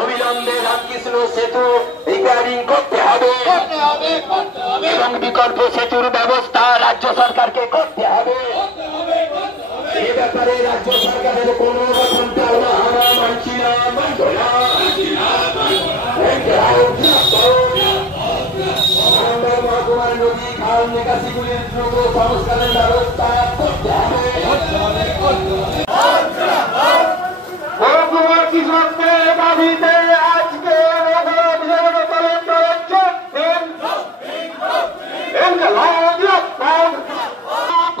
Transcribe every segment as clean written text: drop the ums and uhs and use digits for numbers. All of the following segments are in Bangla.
অবিলম্বে রামকৃষ্ণ সেতু রিপেয়ারিং করতে হবে এবং বিকল্প সেতুর ব্যবস্থা রাজ্য সরকারকে করতে হবে। এ ব্যাপারে রাজ্য সরকারের কোন রকম আমরা মানছি না, মানব না। মহকুমার নদী খাল নিকাশিগুলির দ্রুত সংস্কারের ব্যবস্থা করতে হবে। মহকুমার কৃষকদের দাবিতে আজকে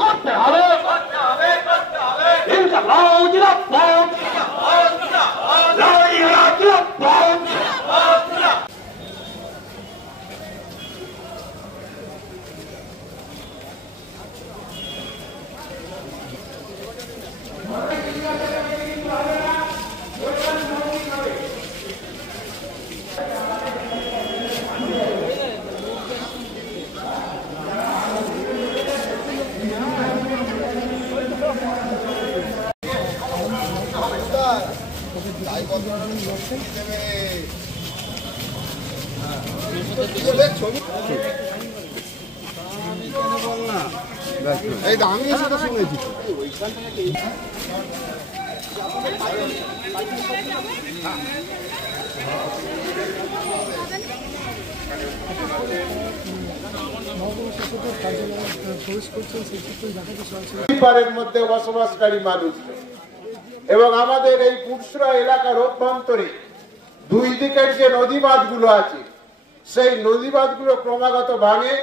করতে হবে। আমি সেটা শুনেছি। মধ্যে বসবাসকারী মানুষ এবং আমাদের এই পুরসুরা এলাকার অভ্যন্তরে দুই দিকের যে নদী বাঁধগুলো আছে সেই নদী বাঁধগুলো ক্রমাগত ভাঙে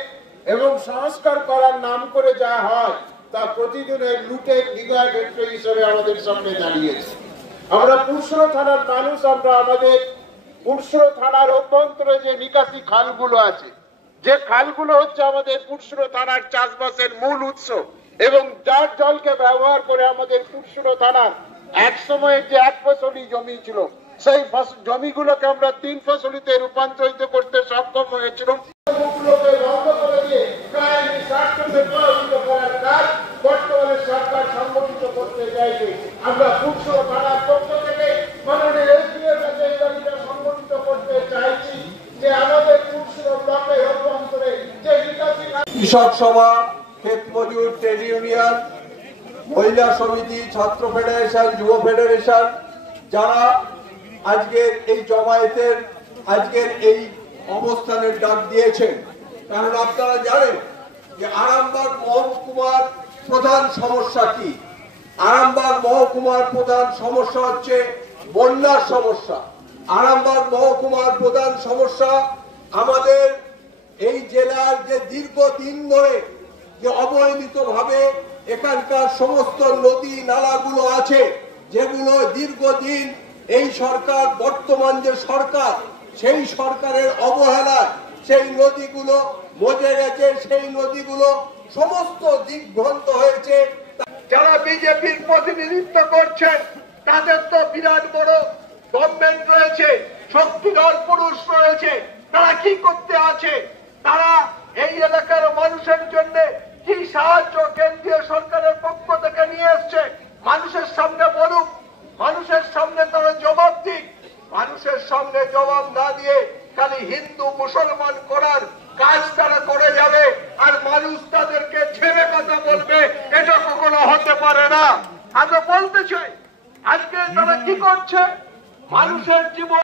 এবং সংস্কার করার নাম করে যা হয় তা প্রতিদিনের লুটের নিগার ক্ষেত্র হিসেবে আমাদের সামনে দাঁড়িয়েছে। আমরা পুরসুরা থানার মানুষ, আমরা আমাদের পুরসুরা থানার অভ্যন্তরে যে নিকাশি খালগুলো আছে, যে খালগুলো হচ্ছে আমাদের পুরসুরা থানার চাষবাসের মূল উৎস এবং যার জলকে ব্যবহার করে আমাদের পুরসুরা থানার এক সময়ের যে এক ফসলি জমি ছিল সেই জমিগুলোকে আমরা 3 ফসলিতে রূপান্তরিত করতে সক্ষম হয়েছিলাম। বর্তমানে সরকার সংগঠিত করতে চাইছে। আমরা পুরসুরা থানার পক্ষ থেকে মাননীয় এসডিওর কাছে এই দাবিটা সংগঠিত করতে চাইছি যে আমাদের পুরসুরা ব্লকের অভ্যন্তরে যে নিকাশি কৃষক সভা, ক্ষেত মজুর, ট্রেড ইউনিয়ন, মহিলা সমিতি, ছাত্র ফেডারেশন, যুব ফেডারেশন যারা আজকের এই জমায়েতের আজকের এই অবস্থানের ডাক দিয়েছেন, কারণ আপনারা জানেন যে আরামবাগ মহকুমার প্রধান সমস্যা কি। আরামবাগ মহকুমার প্রধান সমস্যা হচ্ছে বন্যার সমস্যা। আরামবাগ মহকুমার প্রধান সমস্যা আমাদের এই জেলার যে দীর্ঘদিন ধরে যে অবহেলিত ভাবে এখানকার সমস্ত নদী নালাগুলো আছে, যেগুলো দীর্ঘদিন এই সরকার, বর্তমান যে সরকার, সেই সরকারের অবহেলায় সেই নদীগুলো মজে গেছে, সেই নদীগুলো সমস্ত দিগ্ভ্রান্ত হয়েছে। যারা বিজেপির প্রতিনিধিত্ব করছেন তাদের তো বিরাট বড় গভর্নমেন্ট রয়েছে, শক্তিধর পুরুষ রয়েছে, তারা কি করতে আছে? তারা এই এলাকার মানুষের জন্য কি সাহায্য কেন্দ্রীয় সরকারের পক্ষ থেকে নিয়ে এসছে মানুষের সামনে বলুক, মানুষের সামনে তারা জবাব দিক। মানুষের সামনে জবাব না দিয়ে খালি হিন্দু মুসলমান করার কাজ তারা করে যাবে, আর মানুষ তাদেরকে ছেড়ে কথা বলবে, এটা কখনো হতে পারে না। আমরা বলতে চাই আজকে তারা কি করছে, মানুষের জীবন